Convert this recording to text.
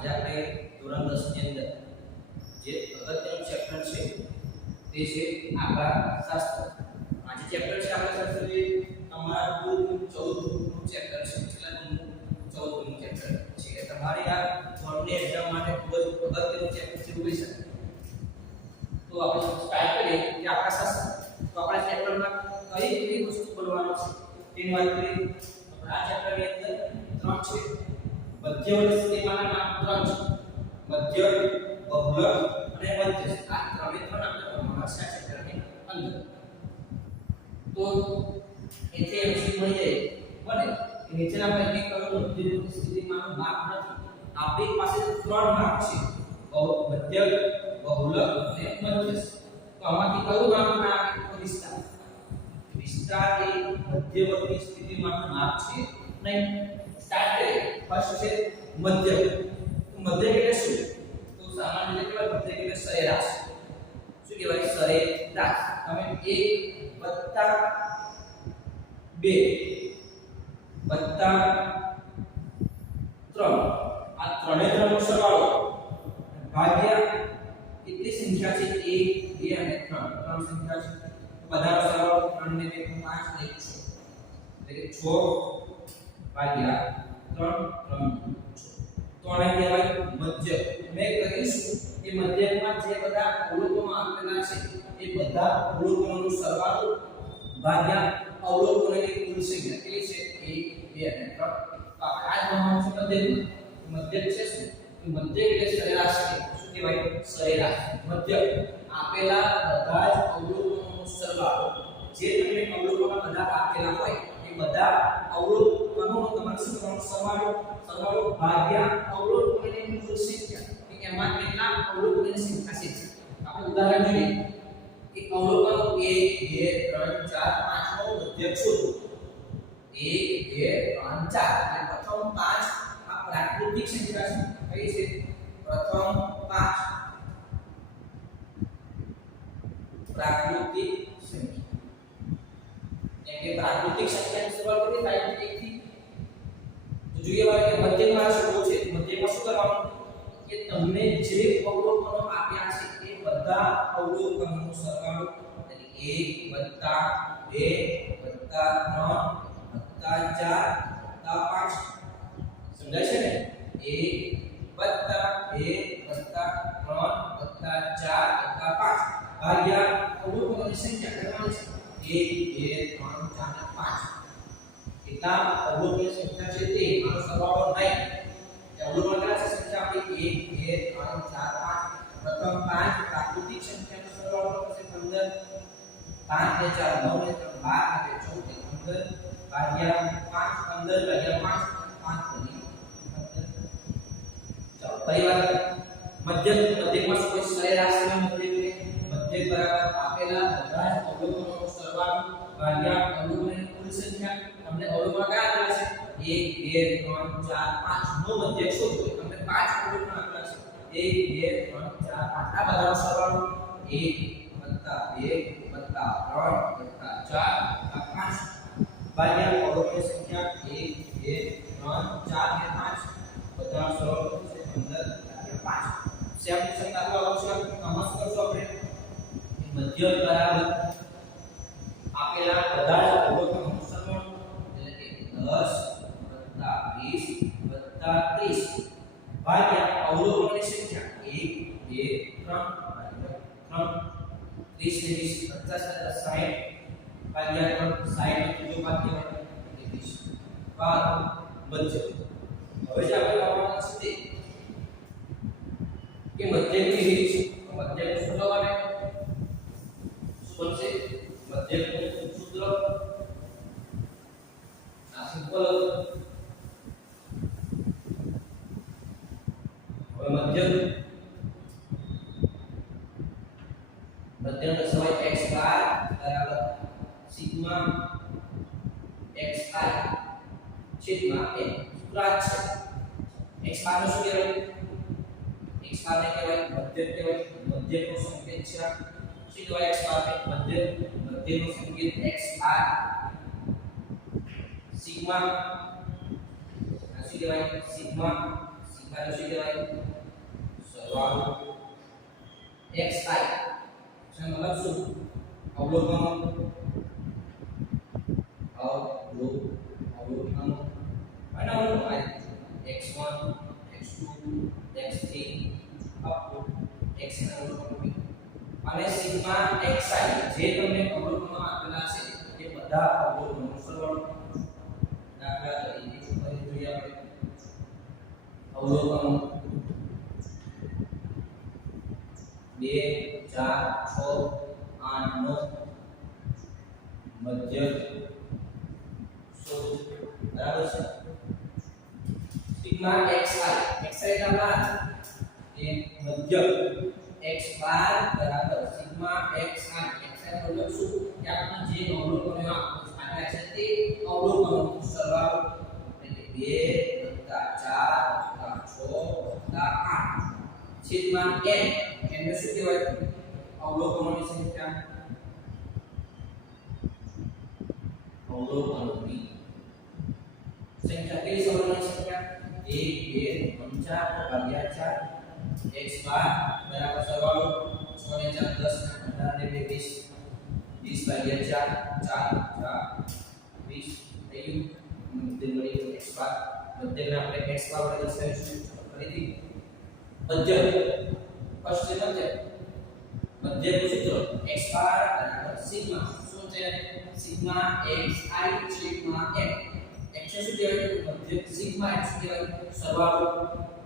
આજે આપણે ધોરણ 10 ની અંદર જે અગત્યનું ચેપ્ટર છે તે છે આંકડા શાસ્ત્ર આજે ચેપ્ટર છે આંકડા શાસ્ત્ર જે તમારા કુલ 14 નું ચેપ્ટર છે કેટલાનું 14 નું ચેપ્ટર છે એટલે તમારી આ ધોરણની એક્ઝામ માટે ખૂબ જ અગત્યનું ચેપ્ટર છે એવું કહી શકાય તો આપણે સ્ટાર્ટ કરીએ કે આંકડા શાસ્ત્ર તો આપણા ચેપ્ટરમાં કઈ કઈ વસ્તુ બોલવાનો છે તેની વાત કરીએ તો આ ચેપ્ટરની અંદર ત્રણ છે મધ્યવર્તી સ્થિતિમાનના નામ ત્રણ છે. મધ્ય બહુલક અને મધ્યસ્થ આ ત્રણે ત્રણ આપણે છે આ અંદર. તો એથી એમ મળી જાય. બને નીચેના પૈકી કયું મધ્યવર્તી સ્થિતિમાં માપ નથી. આપણી પાસે ત્રણ માપ છે. મધ્ય બહુલક અને મધ્યસ્થ તો આમાંથી કયું માપ ના આવે વિસ્તાર? વિસ્તાર એ મધ્યવર્તી સ્થિતિમાં માપ છે. નહીં. સ્ટાર્ટ કરીએ ફર્સ્ટ છે મધ્ય તો મધ્ય એટલે શું તો સામાન્ય રીતે કહેવાય મધ્ય એટલે સરેરાશ શું કહેવાય સરેરાશ તમે 1 વત્તા 2 વત્તા 3 આ ત્રણે ત્રણનો સરવાળો ભાગ્યા કેટલી સંખ્યા છે 1 2 અને 3 ત્રણ સંખ્યા છે બધાનો સરવાળો 3 ને 2 5 ને 6 એટલે કે 6 ભાગ્યા 3 3 તો આને કહેવાય મધ્ય. મેં કહીશું કે મધ્યમાં જે બધા અવલોકનો આપેલા છે, એ બધા અવલોકનોનો સરવાળો ભાગ્યા અવલોકનોની કુલ સંખ્યા. કેટલી છે 1 2 અને 3 તો આ આ ભણવાનું છે મધ્ય મધ્ય છે શું? તો મધ્ય એટલે સરેરાશ છે. શું કહેવાય? સરેરાશ. મધ્ય. આપેલા બધા જ અવલોકનોનો સરવાળો. જે તમને અવલોકનો બધા આપેલા હોય સરવાળો સરવાળો ભાગ્યા અવલોકનોની કુલ સંખ્યા કે એમાં કેટલા અવલોકનોની સંખ્યા છે આપણે ઉદાહરણ જોઈએ કે અવલોકનો 1 2 3 4 5 નો મધ્યક શોધો 1 2 3 4 એટલે પ્રથમ 5 આ પ્રાકૃતિક સંખ્યા છે કઈ છે પ્રથમ 5 પ્રાકૃતિક સંખ્યા એટલે કે પ્રાકૃતિક સંખ્યાની જે અવલોકનો આપ્યા છે એ બધા અવલોકનોનો સરવાળો એટલે 1 2 3 4 5 સમજાય છે ને 1 2 3 4 5 ભાગ્યા અવલોકનોની સંખ્યા કરવાની છે 1 2 3 4 5 કેટલા અવલોકનોની સંખ્યા છે તે 5 ને 4 9 ને 3 12 ને 14 15 ભાગ્યા 5 15 ભાગ્યા 5 5 બની 15 ચાલો પરિવાર મધ્ય મધ્યમાં કોઈ સરેરાશ ને મધ્ય મધ્ય બરાબર આપેલા બધા જ અવલોકનોનો સરવાળો ભાગ્યા અવલોકનોની કુલ સંખ્યા તમને અવલોકન કયા આપેલા છે 1 2 3 4 5 નો મધ્ય શોધો તમને 5 અવલોકન આપેલા છે 1 2 3 4 5 આ બધાનો સરવાળો 1 વત્તા એક વત્તા ત્રણ વત્તા ચાર વત્તા પાંચ ભાગ્યા અવરોધની સંખ્યા એક બે, ત્રણ ચાર ને પાંચ બધા સરળ થશે પંદર ભાગ્યા પાંચ સેમની સંખ્યા તો આવશ્યક કમસ કરશો આપણે મધ્ય બરાબર આપેલા બધા જ અવરોધનું એટલે કે દસ વત્તા વીસ વત્તા ત્રીસ ભાગ્યા અવરોધની સંખ્યા એક બે ત્રણ ભાગ્યા ત્રણ. 30 ને 20 50 60 ભાગ્યા 3 60 નો ત્રીજો ભાગ કહેવાય. એટલે 20 બાદ મધ્ય. હવે જે આપણે કરવાના છે તે. કે મધ્ય કેવી રીતે છે મધ્ય શું કરવાને શું બનશે સૂત્ર આ simple x i છેદમાં a સૂત્ર આ જ છે x બાર નું શું કહેવાય x બાર ને કહેવાય મધ્યક કહેવાય મધ્યકનો સંકેત છે આ શું કહેવાય x બાર ને મધ્ય મધ્યનો સંકેત x બાર સિગ્મા આ શું કહેવાય સિગ્મા સિગ્મા એટલે શું કહેવાય સરવાળો xi છે મતલબ શું અવલોકનો અવલો અવલોકનો અને અવલોકન x1 x2 x3 up to xn અવલોકન અને સિગ્મા xi જે તમને અવલોકનો આપેલા છે એ બધા અવલોકનનો સરવાળો દાખલા તરીકે શું કરી જોઈએ આપણે અવલોકનો બે ચાર છ આઠ નવ મધ્ય સોળ બરાબર છે સિગ્મા xi xi એટલે બાર એ મધ્ય x બાર બરાબર સિગ્મા xi xi મતલબ શું કે આપણે જે અવલોકનો આપ્યા છે તે અવલોકનો સરવાળો એટલે બે વત્તા ચાર વત્તા છ વત્તા આઠ છેદમાં n એમને શું કહેવાય અવલોકનોની સંખ્યા અવલોકનોની બાર બરાબર સરવાળો 6 ને 4 10 ને 18 ને 20 20 ભાગ્યા 4 4 4 20 થઈ ગયું મધ્ય મળી x બાર મધ્યને આપણે x બાર વડે દર્શાવીશું ફરીથી મધ્ય ફર્સ્ટ મધ્ય મધ્યનું સૂત્ર x બાર બરાબર સિગ્મા શું છે sigma xi sigma m x શું કહેવાય મધ્ય સિગ્મા x શું કહેવાય સરવાળો